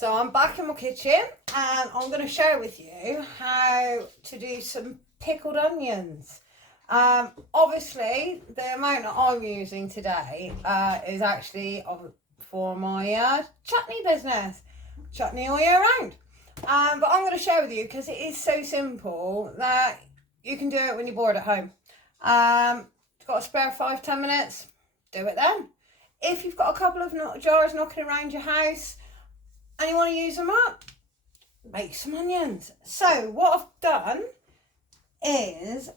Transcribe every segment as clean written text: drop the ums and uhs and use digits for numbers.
So I'm back in my kitchen and I'm going to share with you how to do some pickled onions. Obviously the amount that I'm using today is actually for my chutney business, chutney all year round. But I'm going to share with you because it is so simple that you can do it when you're bored at home. Got a spare 5-10 minutes, do it then. If you've got a couple of jars knocking around your house and you want to use them up, make some onions. So what I've done is,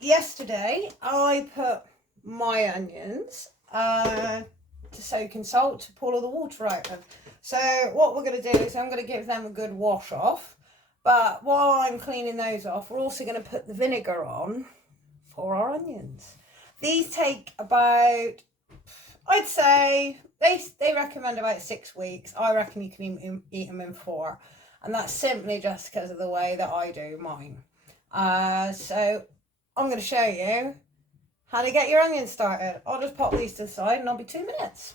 yesterday I put my onions to soak in salt to pull all the water out of. So what we're going to do is I'm going to give them a good wash off. But while I'm cleaning those off, we're also going to put the vinegar on for our onions. These take about, I'd say, they recommend about 6 weeks. I reckon you can eat them in 4. And that's simply just because of the way that I do mine. So I'm going to show you how to get your onions started. I'll just pop these to the side and I'll be 2 minutes.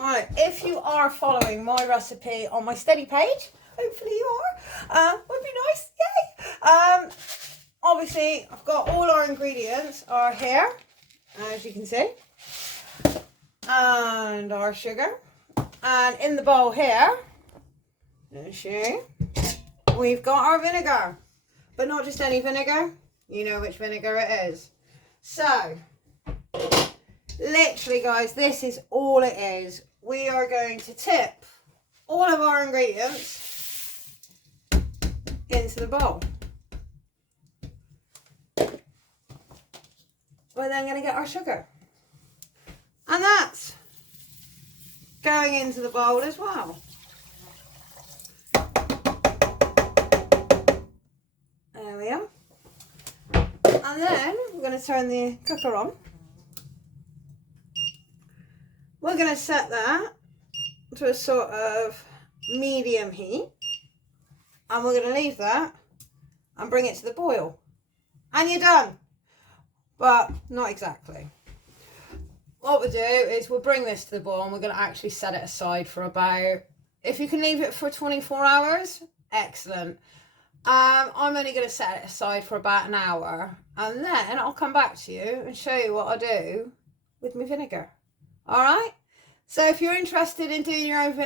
Alright, if you are following my recipe on my steady page, hopefully you are, would be nice, yay! Obviously, I've got all our ingredients are here, as you can see, and our sugar, and in the bowl here, we've got our vinegar, but not just any vinegar, you know which vinegar it is. So, literally guys, this is all it is. We are going to tip all of our ingredients into the bowl. We're then going to get our sugar. And that's going into the bowl as well. There we are. And then we're going to turn the cooker on. We're going to set that to a sort of medium heat. And we're going to leave that and bring it to the boil. And you're done. But not exactly. What we'll do is we'll bring this to the boil and we're going to actually set it aside for about, if you can leave it for 24 hours, excellent. I'm only going to set it aside for about an hour. And then I'll come back to you and show you what I do with my vinegar. All right. So if you're interested in doing your own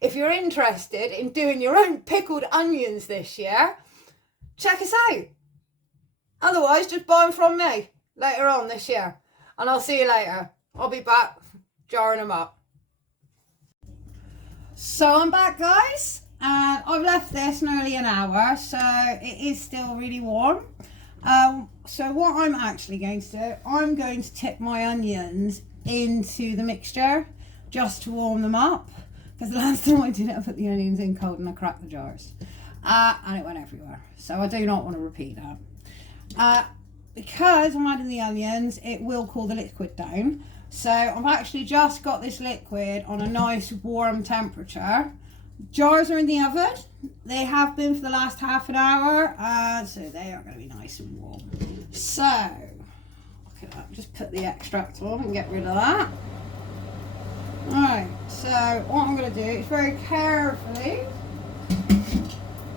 if you're interested in doing your own pickled onions this year, check us out. Otherwise, just buy them from me later on this year, and I'll see you later. I'll be back jarring them up. So I'm back, guys, and I've left this nearly an hour, so it is still really warm. So what I'm actually going to do, I'm going to tip my onions into the mixture just to warm them up, because the last time I did it, I put the onions in cold and I cracked the jars, and it went everywhere. So I do not want to repeat that. Because I'm adding the onions, it will cool the liquid down. So I've actually just got this liquid on a nice warm temperature. Jars are in the oven. They have been for the last half an hour, so they are going to be nice and warm. So, look at that. Just put the extract on and get rid of that. Alright, so what I'm going to do is very carefully,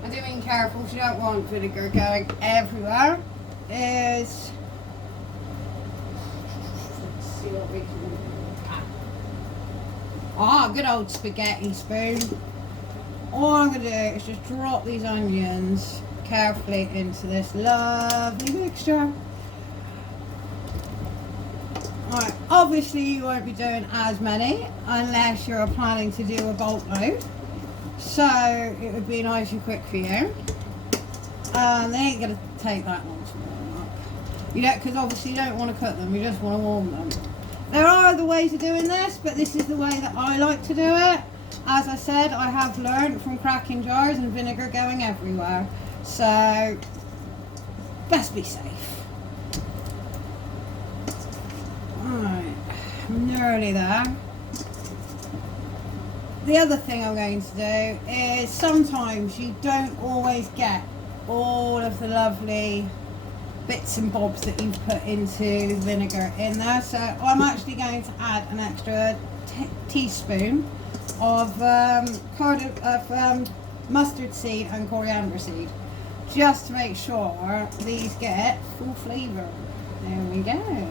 I do mean careful because you don't want vinegar going everywhere, is, let's see what we can do. Good old spaghetti spoon. All I'm going to do is just drop these onions carefully into this lovely mixture. Alright, obviously you won't be doing as many unless you're planning to do a bulk load. So it would be nice and quick for you. They ain't going to take that long to warm up. You don't, because obviously you don't want to cook them, you just want to warm them. There are other ways of doing this, but this is the way that I like to do it. As I said, I have learned from cracking jars and vinegar going everywhere. So, best be safe. Alright, I'm nearly there. The other thing I'm going to do is sometimes you don't always get all of the lovely bits and bobs that you've put into vinegar in there. So I'm actually going to add an extra teaspoon of mustard seed and coriander seed, just to make sure these get full flavour. There we go.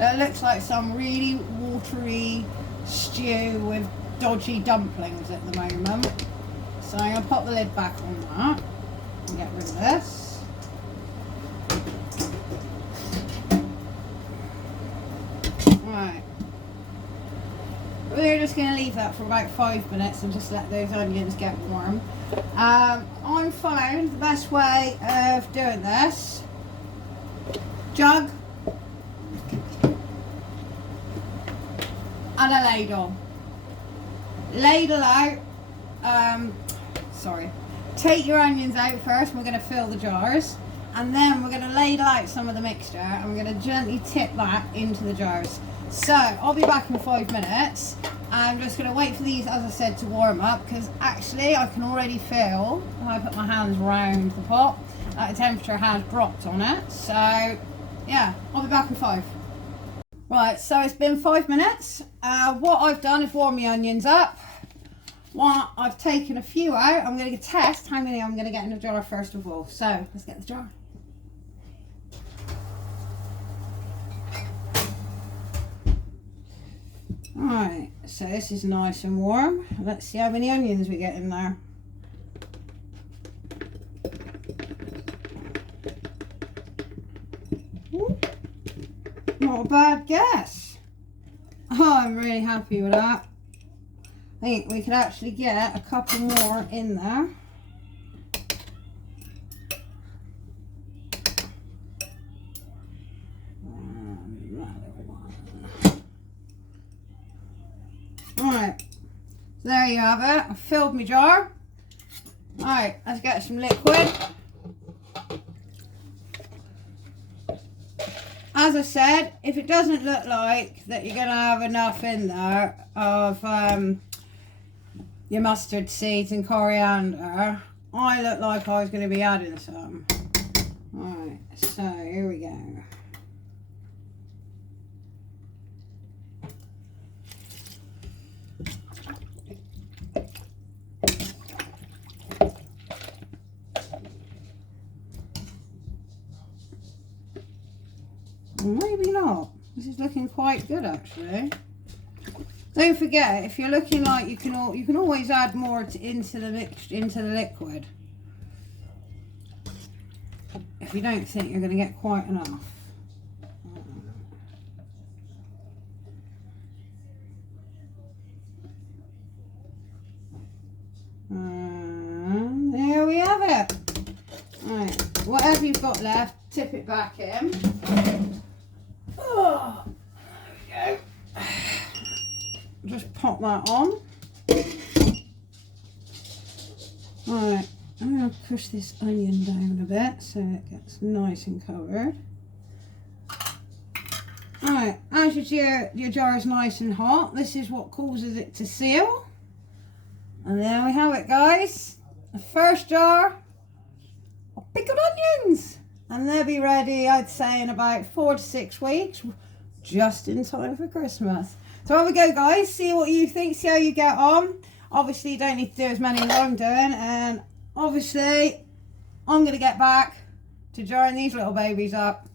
It looks like some really watery stew with dodgy dumplings at the moment. So I'm going to pop the lid back on that and get rid of this. Right. We're just going to leave that for about 5 minutes and just let those onions get warm. I found the best way of doing this: jug and a ladle. Ladle out. Take your onions out first. We're going to fill the jars, and then we're going to ladle out some of the mixture, and we're going to gently tip that into the jars. So I'll be back in 5 minutes. I'm just going to wait for these, as I said, to warm up, because actually I can already feel, when I put my hands round the pot, that the temperature has dropped on it. So yeah, I'll be back in 5. Right, so it's been 5 minutes. What I've done is warm the onions up. Well, I've taken a few out. I'm going to test how many I'm going to get in a jar first of all. So let's get the jar. Right, so this is nice and warm. Let's see how many onions we get in there. Ooh, not a bad guess. Oh, I'm really happy with that. I think we could actually get a couple more in there. Alright, so there you have it. I filled my jar. Alright, let's get some liquid. As I said, if it doesn't look like that you're going to have enough in there of your mustard seeds and coriander, I look like I was going to be adding some. Alright, so here we go. Maybe not. This is looking quite good actually. Don't forget, if you're looking like you can always add more into the liquid if you don't think you're going to get quite enough. And there we have it. Right, whatever you've got left, tip it back in. Oh, there we go. Just pop that on. Right, I'm going to push this onion down a bit so it gets nice and covered. Right, as your jar is nice and hot, this is what causes it to seal. And there we have it, guys. The first jar of pickled onions. And they'll be ready, I'd say, in about 4 to 6 weeks, just in time for Christmas. So there we go, guys. See what you think, see how you get on. Obviously, you don't need to do as many as I'm doing. And obviously, I'm going to get back to jarring these little babies up.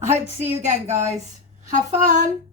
I hope to see you again, guys. Have fun.